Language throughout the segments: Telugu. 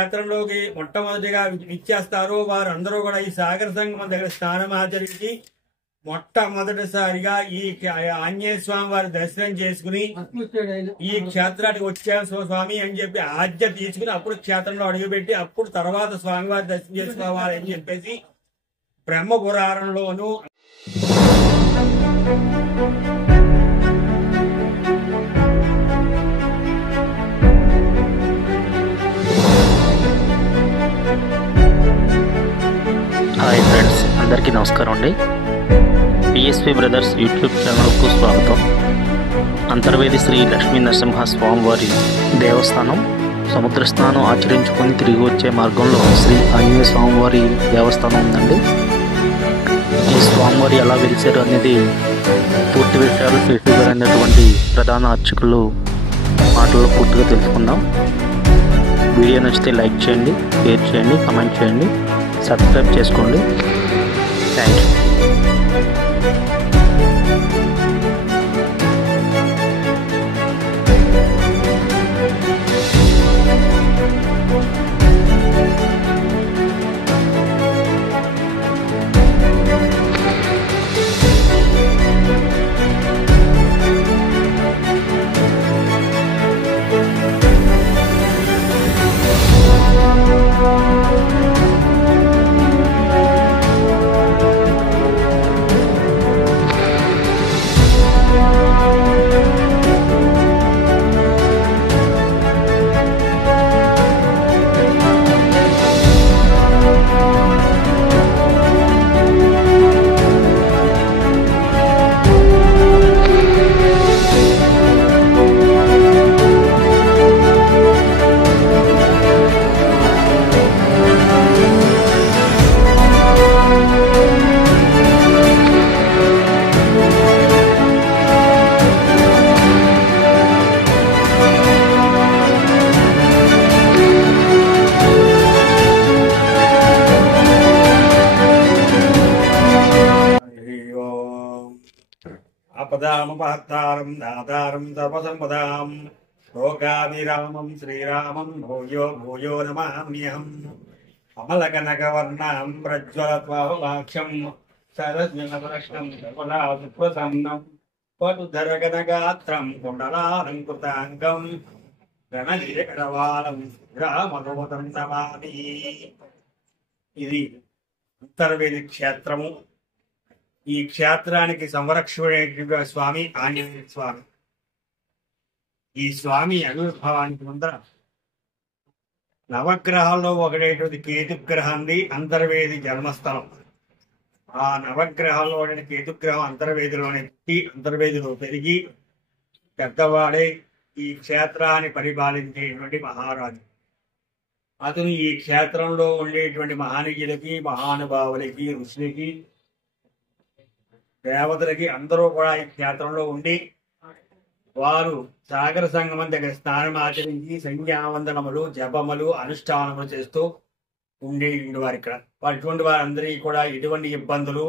క్షేత్రంలోకి మొట్టమొదటిగా ఇచ్చేస్తారో వారందరూ కూడా ఈ సాగర సంగమం దగ్గర స్నానం ఆచరించి మొట్టమొదటిసారిగా ఈ ఆంజనేయ స్వామి వారి దర్శనం చేసుకుని ఈ క్షేత్రానికి వచ్చారు స్వామి అని చెప్పి ఆజ్ఞ తీసుకుని అప్పుడు క్షేత్రంలో అడుగుపెట్టి అప్పుడు తర్వాత స్వామివారి దర్శనం చేసుకోవాలి అని చెప్పేసి బ్రహ్మ పురాణంలోను హాయ్ ఫ్రెండ్స్, అందరికీ నమస్కారం అండి. పిఎస్పి బ్రదర్స్ యూట్యూబ్ ఛానల్కు స్వాగతం. అంతర్వేది శ్రీ లక్ష్మీ నరసింహ స్వామివారి దేవస్థానం సముద్ర స్నానం ఆచరించుకొని తిరిగి వచ్చే మార్గంలో శ్రీ ఆంజనేయ స్వామివారి దేవస్థానం ఉందండి. ఈ స్వామివారి ఎలా వెలిసారు అనేది పూర్తి విషయాలు అయినటువంటి ప్రధాన అర్చకులు మాటల్లో పూర్తిగా తెలుసుకుందాం. వీడియో నచ్చితే లైక్ చేయండి, షేర్ చేయండి, కామెంట్ చేయండి, సబ్స్క్రైబ్ చేసుకోండి. Thank you. ఆపదామపహర్తారం దాతారం సర్వసంపదాం లోకాభిరామం శ్రీరామం భూయో భూయో నమామ్యహం అమలకనకవర్ణం ప్రజ్వలత్వాక్షం సరస్వతం సుప్రసన్నం పటుధరగనగాత్రం కుండలాలంకృతాంగం గణజీకరవాలం రామదూతం నమామి. ఇది అంతర్వేది క్షేత్రము. ఈ క్షేత్రానికి సంరక్షకుడైన స్వామి ఆంజనేయ స్వామి. ఈ స్వామి ఆవిర్భావానికి ముందర నవగ్రహాల్లో ఒకటైనటువంటి కేతుగ్రహాన్ని అంతర్వేది జన్మస్థలం. ఆ నవగ్రహాల్లో ఒకటి కేతుగ్రహం అంతర్వేదిలోనే పుట్టి అంతర్వేదిలో పెరిగి పెద్దవాడే ఈ క్షేత్రాన్ని పరిపాలించేటువంటి మహారాజు. అతను ఈ క్షేత్రంలో ఉండేటువంటి మహనీయులకి, మహానుభావులకి, ఋషులకి, దేవతలకి అందరూ కూడా ఈ క్షేత్రంలో ఉండి వారు సాగర సంగమం దగ్గర స్నానం ఆచరించి సంధ్యావందనములు, జపములు, అనుష్ఠానములు చేస్తూ ఉండేవారు. ఇక్కడ అటువంటి వారందరికీ కూడా ఎటువంటి ఇబ్బందులు,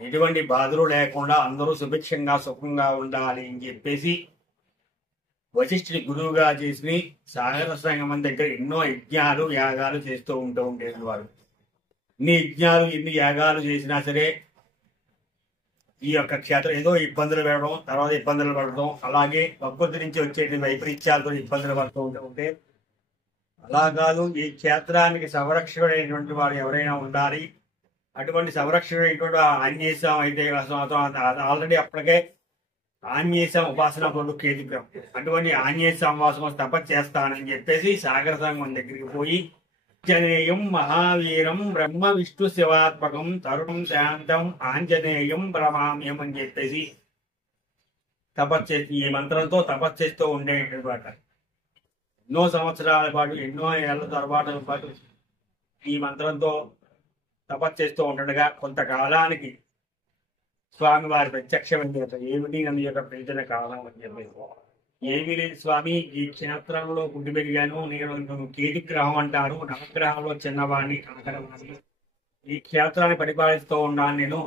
ఎటువంటి బాధలు లేకుండా అందరూ సుభిక్షంగా సుఖంగా ఉండాలి అని చెప్పేసి వశిష్ఠుడి గురువుగా చేసి సాగర సంగమం దగ్గర ఎన్నో యజ్ఞాలు, యాగాలు చేస్తూ ఉండేవారు. ఎన్ని యజ్ఞాలు, ఎన్ని యాగాలు చేసినా సరే ఈ యొక్క క్షేత్రం ఏదో ఇబ్బందులు పెట్టడం, తర్వాత ఇబ్బందులు పడడం, అలాగే ప్రకృతి నుంచి వచ్చే వైపరీత్యాలతో ఇబ్బందులు పడుతూ ఉంటే అలా కాదు. ఈ క్షేత్రానికి సంరక్షకుడైనటువంటి వాడు ఎవరైనా ఉండాలి. అటువంటి సంరక్షకుడైనటువంటి ఆంజనేయ స్వామి అయితే ఆల్రెడీ అప్పటికే ఆంజనేయ స్వామి ఉపాసన పొందు కేతుగ్రహం. అటువంటి ఆంజనేయ స్వామి వాసం తపస్సు చేస్తానని చెప్పేసి సాగర సంగమం దగ్గరికి పోయి ఆంజనేయం మహావీరం బ్రహ్మ విష్ణు శివాత్మకం తరుణం శాంతం ఆంజనేయం ప్రమామ్యం అని చెప్పేసి తపస్సు చేసి ఈ మంత్రంతో తపస్సు చేస్తూ ఉండేటమాట. ఎన్నో సంవత్సరాల పాటు, ఎన్నో ఏళ్ల తర్వాత పాటు ఈ మంత్రంతో తపస్సు చేస్తూ ఉండగా కొంతకాలానికి స్వామివారి ప్రత్యక్షమైన ఏమిటి అని యొక్క ప్రయోజన కాలం అని చెప్పేసి, ఏమీ లేదు స్వామి, ఈ క్షేత్రంలో పుట్టి పెరిగాను, నేను కేతుగ్రహం అంటారు, నవగ్రహాల్లో చిన్నవాడిని, కాకరవాణి, ఈ క్షేత్రాన్ని పరిపాలిస్తూ ఉన్నాను. నేను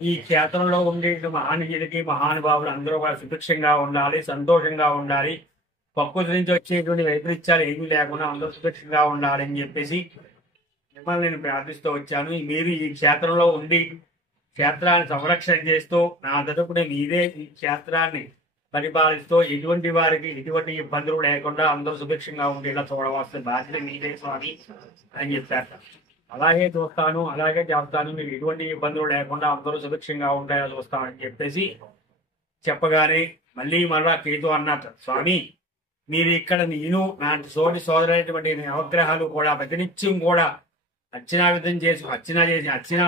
ఈ క్షేత్రంలో ఉండే మహానీయులకి, మహానుభావులు అందరూ కూడా సుభిక్షంగా ఉండాలి, సంతోషంగా ఉండాలి. ప్రకృతి నుంచి వచ్చేటువంటి వైపరీత్యాలు ఏమీ లేకుండా అందరూ సురక్షితంగా ఉండాలని చెప్పేసి మిమ్మల్ని నేను ప్రార్థిస్తూ వచ్చాను. మీరు ఈ క్షేత్రంలో ఉండి క్షేత్రాన్ని సంరక్షణ చేస్తూ నా తరపున మీరే ఈ క్షేత్రాన్ని పరిపాలిస్తూ ఎటువంటి వారికి ఎటువంటి ఇబ్బందులు లేకుండా అందరూ సుభిక్షంగా ఉండేలా చూడవలసిన బాధ్యత మీదే స్వామి అని చెప్పారు. అలాగే చూస్తాను, అలాగే చేస్తాను, మీకు ఎటువంటి ఇబ్బందులు లేకుండా అందరూ సుభిక్షంగా ఉండేలా చూస్తామని చెప్పేసి చెప్పగానే మళ్ళా కేతు అన్నట్టు, స్వామి మీరు ఇక్కడ నేను నా సోటి సోదరైనటువంటి నవగ్రహాలు కూడా ప్రతినిత్యం కూడా అర్చనా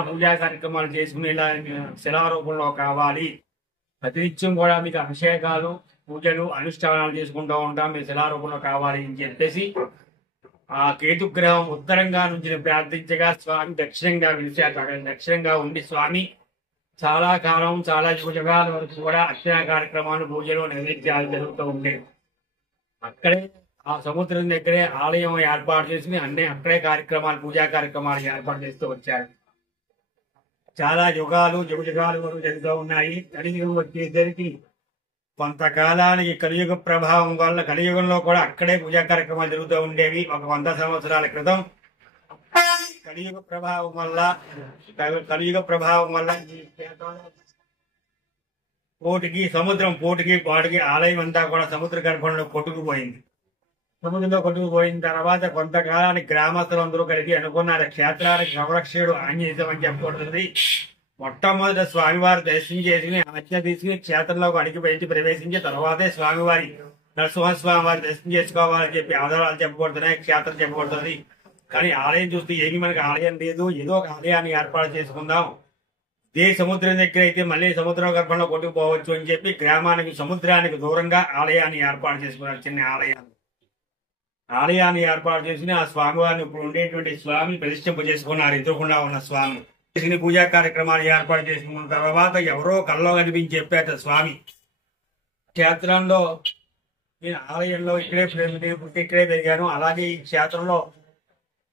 పూజా కార్యక్రమాలు చేసుకునేలా శిలారూపంలో కావాలి. ప్రతినిత్యం కూడా మీకు అభిషేకాలు పూజలు అనుష్ఠానాలు చేసుకుంటూ ఉంటాం, మీరు శిలారూపంలో కావాలి అని చెప్పేసి ఆ కేతుగ్రహం ఉత్తరంగా నుంచి ప్రార్థించగా స్వామి దక్షిణంగా విలిచాక దక్షిణంగా ఉండి స్వామి చాలా కాలం చాలా యుగాల వరకు కూడా అర్చనా కార్యక్రమాలు పూజలు నైవేద్యాలు జరుగుతూ ఉండేవి. అక్కడే ఆ సముద్రం దగ్గరే ఆలయం ఏర్పాటు చేసి అక్కడే కార్యక్రమాలు పూజా కార్యక్రమాలు ఏర్పాటు చేస్తూ వచ్చారు. చాలా యుగాలు వరకు జరుగుతూ ఉన్నాయి. కలియుగం వచ్చేసరికి కొంతకాలానికి కలియుగ ప్రభావం వల్ల కలియుగంలో కూడా అక్కడే పూజా కార్యక్రమాలు జరుగుతూ ఉండేవి. ఒక 100 సంవత్సరాల క్రితం కలియుగ ప్రభావం వల్ల ఈ పోటుకి పాటుకి ఆలయం అంతా కూడా సముద్ర గర్భంలో కొట్టుకుపోయింది. సముద్రంలో కొట్టుకుపోయిన తర్వాత కొంతకాలానికి గ్రామస్తులందరూ కలిపి అనుకున్నారు, క్షేత్రానికి సంరక్షకుడు ఆంజనేయమని చెప్పబడుతుంది. మొట్టమొదట స్వామివారి దర్శనం చేసుకుని ఆజ్ఞ తీసుకుని క్షేత్రంలోకి అడిగి ప్రవేశించిన తర్వాతే స్వామివారి నరసింహస్వామి వారి దర్శనం చేసుకోవాలని చెప్పి ఆధారాలు చెప్పబడుతున్నాయి, క్షేత్రం చెప్పబడుతుంది. కానీ ఆలయం చూస్తే ఏమి మనకి ఆలయం లేదు, ఏదో ఒక ఆలయాన్ని ఏర్పాటు చేసుకుందాం, ఇదే సముద్రం దగ్గర అయితే మళ్ళీ సముద్ర గర్భంలో కొట్టుకుపోవచ్చు అని చెప్పి గ్రామానికి సముద్రానికి దూరంగా ఆలయాన్ని ఏర్పాటు చేసుకున్నారు. చిన్న ఆలయాన్ని ఏర్పాటు చేసుకుని ఆ స్వామివారిని ఇప్పుడు ఉండేటువంటి స్వామి ప్రతిష్ఠింప చేసుకున్నారు. ఎదురుకుండా ఉన్న స్వామి పూజా కార్యక్రమాలు ఏర్పాటు చేసుకున్న తర్వాత ఎవరో కల్లో కనిపించి చెప్పాట, స్వామి క్షేత్రంలో నేను ఆలయంలో ఇక్కడే పెరిగాను, అలాగే ఈ క్షేత్రంలో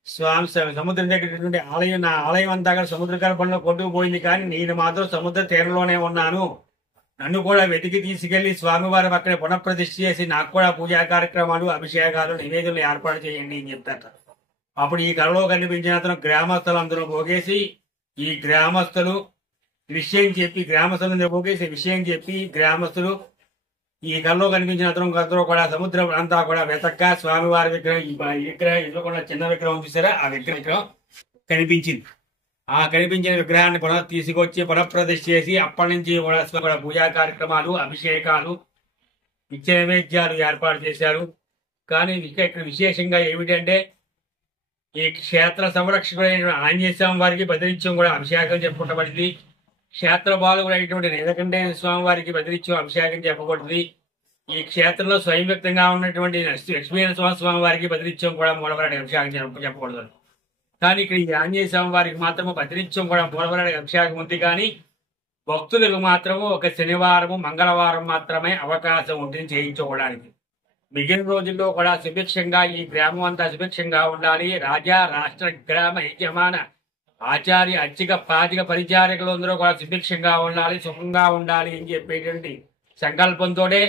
స్వామి సముద్రం దగ్గర ఆలయం నా ఆలయం అంతా కూడా సముద్ర గర్భంలో కొట్టుకుపోయింది, కానీ నేను మాత్రం సముద్ర తీరంలోనే ఉన్నాను, నన్ను కూడా వెతికి తీసుకెళ్లి స్వామివారి అక్కడే పునఃప్రతిష్ఠ చేసి నాకు కూడా పూజా కార్యక్రమాలు అభిషేకాలు నివేదనలు ఏర్పాటు చేయండి అని చెప్తాట. అప్పుడు ఈ కళలో కనిపించిన అతను గ్రామస్తులందరూ పోగేసి ఈ గ్రామస్తులు విషయం చెప్పి గ్రామస్తులు ఈ కళలో కనిపించిన అతను కూడా సముద్రం అంతా కూడా వెతక్క స్వామివారి విగ్రహం ఇంట్లో కూడా చిన్న విగ్రహం చూసారా, ఆ విగ్రహం కనిపించింది. ఆ కనిపించిన విగ్రహాన్ని తీసుకొచ్చి పునఃప్రతిష్ఠ చేసి అప్పటి నుంచి కూడా పూజా కార్యక్రమాలు అభిషేకాలు నిత్య నైవేద్యాలు ఏర్పాటు చేశారు. కానీ ఇక్కడ విశేషంగా ఏమిటంటే ఈ క్షేత్ర సంరక్షకుడైన ఆంజనేయ స్వామి వారికి ప్రతినిత్యం కూడా అభిషేకం చెప్పుకుంటబడింది. క్షేత్ర బాలుడు అయినటువంటి నీలకంఠేశ్వర స్వామి వారికి ప్రతినిత్యం అభిషేకం చెప్పబడుతుంది. ఈ క్షేత్రంలో స్వయం వ్యక్తంగా ఉన్నటువంటి లక్ష్మీనరసింహ స్వామి వారికి ప్రతినిత్యం కూడా మూలవరాడి అభిషేకం చెప్పబడుతుంది. కానీ ఇక్కడ ఈ ఆంజనేయ స్వామి వారికి మాత్రము ప్రతినిత్యం కూడా మూలవరాడి అభిషేకం ఉంది. కానీ భక్తులకు మాత్రము ఒక శనివారము మంగళవారం మాత్రమే అవకాశం ఉంటుంది చేయించుకోవడానికి. మిగిలిన రోజుల్లో కూడా సుభిక్షంగా ఈ గ్రామం అంతా సుభిక్షంగా ఉండాలి. రాజా రాష్ట్ర గ్రామ యజమాన ఆచార్య అర్చక పాతిక పరిచారకులు అందరూ కూడా సుభిక్షంగా ఉండాలి, సుఖంగా ఉండాలి అని చెప్పేటువంటి సంకల్పంతోనే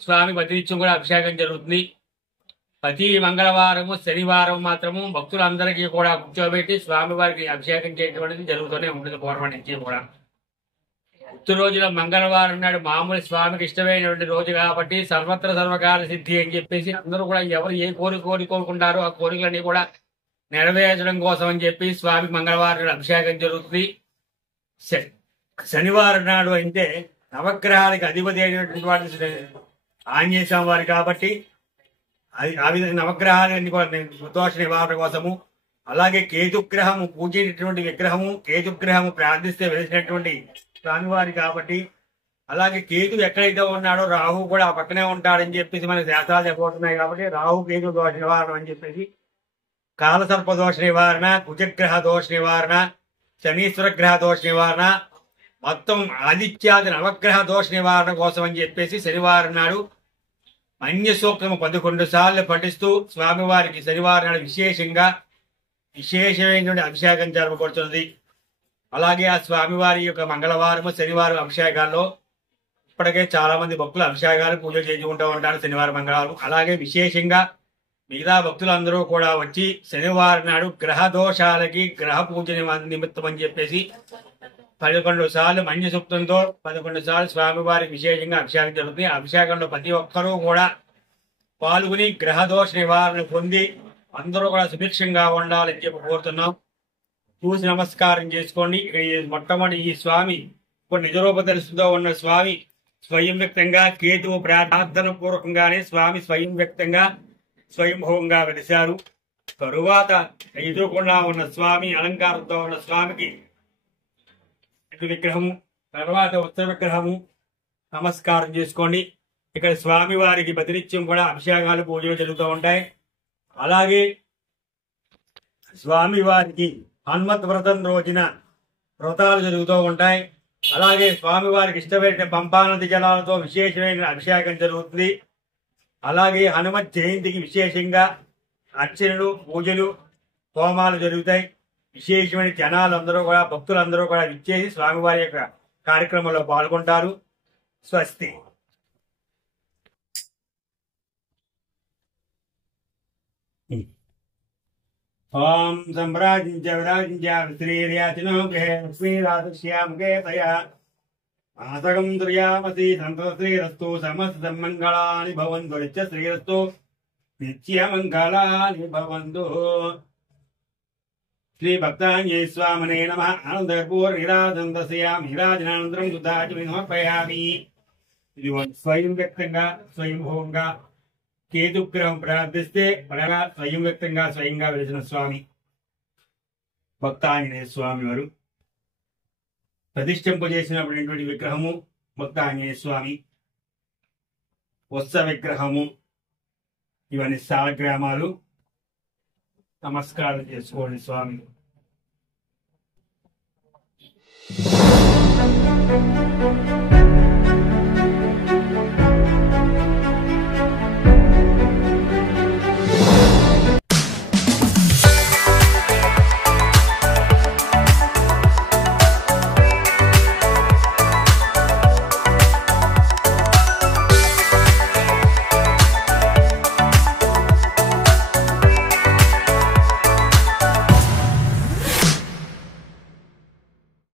స్వామి ప్రతినిత్యం కూడా అభిషేకం జరుగుతుంది. ప్రతి మంగళవారము శనివారం మాత్రము భక్తులందరికీ కూడా కూర్చోబెట్టి స్వామివారికి అభిషేకం చేయడం జరుగుతూనే ఉంటుంది పూర్వం నుంచి కూడా. ఉత్తు రోజుల మంగళవారం నాడు మామూలు స్వామికి ఇష్టమైనటువంటి రోజు కాబట్టి సర్వత్ర సర్వకాల సిద్ధి అని చెప్పేసి అందరూ కూడా ఎవరు ఏ కోరుకుంటారో ఆ కోరికలన్నీ కూడా నెరవేర్చడం కోసం అని చెప్పి స్వామికి మంగళవారం అభిషేకం జరుగుతుంది. శనివారం నాడు అయితే నవగ్రహానికి అధిపతి అయినటువంటి ఆంజనేయ స్వామి వారు కాబట్టి ఆ విధంగా నవగ్రహాలన్నీ కూడా దోష నివారణ కోసము, అలాగే కేతుగ్రహము పూజించినటువంటి విగ్రహము కేతుగ్రహము ప్రార్థిస్తే వెలిసినటువంటి స్వామివారి కాబట్టి, అలాగే కేతు ఎక్కడైతే ఉన్నాడో రాహు కూడా ఆ పక్కనే ఉంటాడని చెప్పేసి మనకి శాస్త్రాలు చెప్పబడుతున్నాయి. కాబట్టి రాహు కేతు దోష నివారణ అని చెప్పేసి కాలసర్ప దోష నివారణ, కుజగ్రహ దోష నివారణ, శనీశ్వర గ్రహ దోష నివారణ, మొత్తం ఆదిత్యాది నవగ్రహ దోష నివారణ కోసం అని చెప్పేసి శనివారం నాడు అన్య సూక్తము 11 సార్లు పఠిస్తూ స్వామివారికి శనివారం నాడు విశేషమైనటువంటి అభిషేకం జరపబడుతుంది. అలాగే ఆ స్వామివారి యొక్క మంగళవారము శనివారం అభిషేకాల్లో ఇప్పటికే చాలా మంది భక్తులు అభిషేకాలు పూజలు చేసుకుంటూ ఉంటారు శనివారం మంగళవారం. అలాగే విశేషంగా మిగతా భక్తులందరూ కూడా వచ్చి శనివారం నాడు గ్రహ దోషాలకి గ్రహ పూజ నిమిత్తం అని చెప్పేసి 11 సార్లు మంజ సూక్తంతో 11 సార్లు స్వామివారికి విశేషంగా అభిషేకం జరుగుతుంది. అభిషేకంలో ప్రతి ఒక్కరూ కూడా పాల్గొని గ్రహ దోష నివారణ పొంది అందరూ కూడా సుభిక్షంగా ఉండాలని చెప్పి కోరుతున్నాం. చూసి నమస్కారం చేసుకోండి. మొట్టమొదటి ఈ స్వామి ఇప్పుడు నిజరూపదర్శితో ఉన్న స్వామి స్వయం వ్యక్తంగా కేతువు ప్రార్థన పూర్వకంగానే స్వామి స్వయం వ్యక్తంగా స్వయంభవంగా వెలిశారు. తరువాత ఎదురుకుండా ఉన్న స్వామి అలంకారంతో ఉన్న స్వామికి విగ్రహము, తర్వాత ఉత్తర విగ్రహము నమస్కారం చేసుకోండి. ఇక్కడ స్వామి వారికి ప్రతినిత్యం కూడా అభిషేకాలు పూజలు జరుగుతూ ఉంటాయి. అలాగే స్వామి వారికి హనుమత్ వ్రతం రోజున వ్రతాలు జరుగుతూ ఉంటాయి. అలాగే స్వామివారికి ఇష్టమైన పంపానది జలాలతో విశేషమైన అభిషేకం జరుగుతుంది. అలాగే హనుమత్ జయంతికి విశేషంగా అర్చనలు పూజలు హోమాలు జరుగుతాయి. విశేషమైన జనాలు అందరూ కూడా భక్తులందరూ కూడా విచ్చేసి స్వామివారి యొక్క కార్యక్రమంలో పాల్గొంటారు. స్వస్తి. ఓం సంప్రాజించ విరాజించ శ్రీర్యాచినో గృహే శ్రీరాధశ్యాముఖే తయా మాసకం దుర్యామసి సంతశ్రీరస్తు సమస్త సన్మంగళాని భవంతు నిత్య శ్రీరస్తు నిత్యమంగళాని భవంతు. శ్రీ భక్తాంజయ స్వామినే నమః. ఆనందపూర్ నిరాజంతస్యామి నిరాజనానంతరం దుద్ధాచి సమర్పయామి. ఇది స్వయం వ్యక్తంగా స్వయంభవంగా కేతుగ్రహం ప్రార్థిస్తే అనగా స్వయం వ్యక్తంగా స్వయంగా వెలిసిన స్వామి భక్తాంజనేయ స్వామి వారు ప్రతిష్ఠింపజేసినటువంటి విగ్రహము భక్తాంజనేయ స్వామి వత్స విగ్రహము. ఇవన్నీ సాలగ్రామాలు. నమస్కారం చేసుకోండి స్వామి.